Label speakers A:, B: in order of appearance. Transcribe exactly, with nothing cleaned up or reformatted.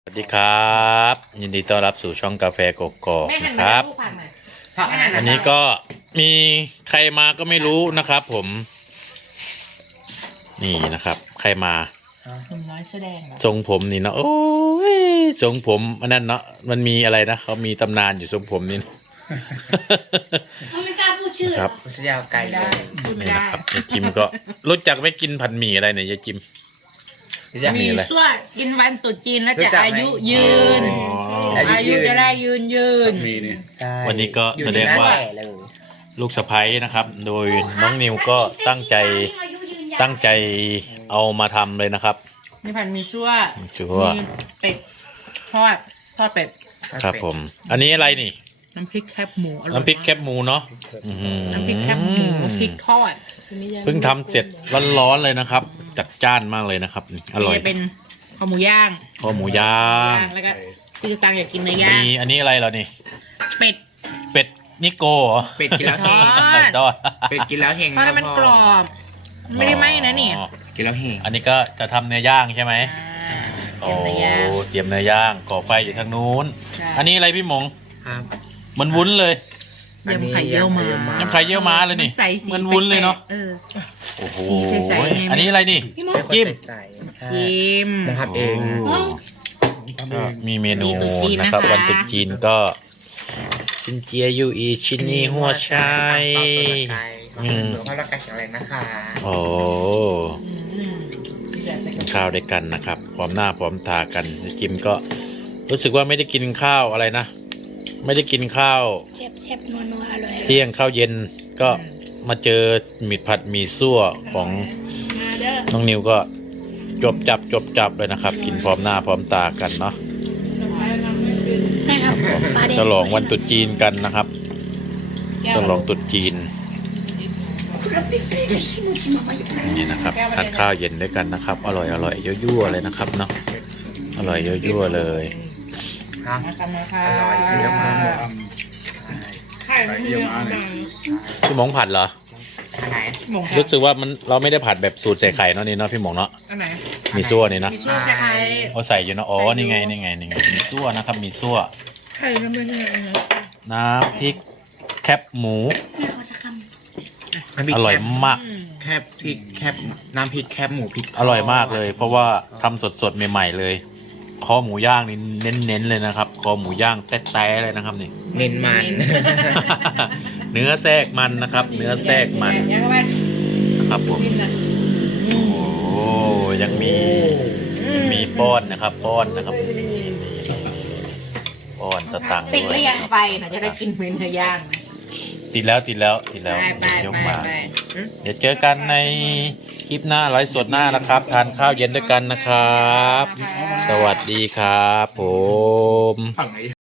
A: สวัสดีครับยินดีต้อนรับสู่ช่องกาแฟกกอกนะครับอันนี้ก็มีใครมาก็ไม่รู้นะครับ ผมนี่นะครับ ใครมา
B: หนุ่มน้อยแสดงเหรอ
A: ทรงผมนี่เนาะโอ้ยทรงผมอันนั้นเนาะมันมีอะไรนะเขามีตำนานอยู่ทรงผมนี่
C: เขาไม่กล้าพูดชื่อ
A: ครับ
B: พุทธยาวไกลได้พูดไม่
A: นี่
B: ได้
A: นะครับยายจิมก็รู้จักไม่กินผัดหมี่อะไรเนี่ยยายจิม
B: มีส่วนกินวันตรุษจีนแล้วจะอายุยืนอายุจะได้ยืนยืน
A: วันนี้ก็แสดงว่าลูกสะใภ้นะครับ โดยน้องนิวก็ตั้งใจตั้งใจเอามาทำเลยนะครับ
B: มีผัดมีชั่ว
A: ชั่ว
B: มีเป็ดทอดทอดเป็ด
A: ครับผมอันนี้อะไรนี่
B: น้ำพริกแคบหมู
A: น้ำพริกแคบหมูเนาะ
B: น้ำพริกแคบหมูพริกทอด
A: เพิ่งทำเสร็จร้อนๆเลยนะครับจัดจ้านมากเลยนะครับอร่อย
B: เป็นข้าวหมูย่าง
A: ข้าวหมูย่าง
B: แล้วก็พี่ตังอยากกินเนื้อย่าง
A: มีอันนี้อะไรเหรอนี่
B: เป็ด
A: เป็ดนิโก้เหรอ
B: เป็ดกินแล้วเฮง
A: ทอด
B: เป็ดกินแล้วเฮงเพราะมันกรอบไม่ได้ไหมนะนี่กินแล้วเฮง
A: อันนี้ก็จะทำเนื้อย่างใช่ไหมโอ้เตรียมเนื้อย่างก่อไฟอยู่ทางนู้นอันนี้อะไรพี่หมงมันวุ้นเลย
B: ยำไข่เยี่ยวม้าย
A: ำไข่เยี่ยวม้าเลยนี่มันวุ้นเลยเนาะโอ้โหอันนี้อะไรนี่จิ้ม
B: ชิม
A: ทำเองมีเมนูนะครับวันตรุษจีนก็ซินเจียยูอีชินีหัวชัย
B: อืมเขารักกันอะไรนะคะ
A: โอ้ข้าวด้วยกันนะครับพร้อมหน้าพร้อมตากันจิมก็รู้สึกว่าไม่ได้กินข้าวอะไรนะไม่ได้กินข้าวเที่ยงข้าวเย็นก็มาเจอหมี่ผัดหมี่ซั่วของน้องนิวก็จบจับจบจับเลยนะครับกินพร้อมหน้าพร้อมตากันเนาะฉลองวันตรุษจีนกันนะครับฉลองตรุษจีนนี่นะครับทานข้าวเย็นด้วยกันนะครับอร่อยอร่อยยั่วๆเลยนะครับเนาะอร่อยยั่วๆเลย
B: ครับอร่อยเยอะมากไข่เยอะมาก
A: พี่หมงผัดเหรอรู้สึกว่ามันเราไม่ได้ผัดแบบสูตรใส่ไข่เนาะนี่เนาะพี่หมงเนาะมีซั่วนี่นะ
B: มีซั่วใส่ไข่
A: เอาใส่อยู่นะอ๋อนี่ไงนี่ไงนี่ไงมีซั่วนะครับมีซั่ว
B: ไข่ทำไมเนี่ย
A: น้ำพริกแคบหมูอร่อยมาก
B: แคบพริกแคบน้ำพริกแคบหมูพริก
A: อร่อยมากเลยเพราะว่าทำสดๆใหม่ๆเลยคอหมูย่างนี่เน้นๆเลยนะครับคอหมูย่างแต๊ะๆเลยนะครับนี่
B: เน้นมัน
A: เนื้อแทรกมันนะครับเนื้อแทรกมันนะครับผมโอ้ยังมีมีป้อนนะครับป้อนนะครับป้อนสตังค์ด้วย
B: ติดเรียงไปนะจะได้กินเนื้อย่าง
A: ติดแล้วติดแล้วติดแล้วยกมาเดี๋ยวเจอกันในคลิปหน้าไลฟ์สดหน้านะครับทานข้าวเย็นด้วยกันนะครับสวัสดีครับผม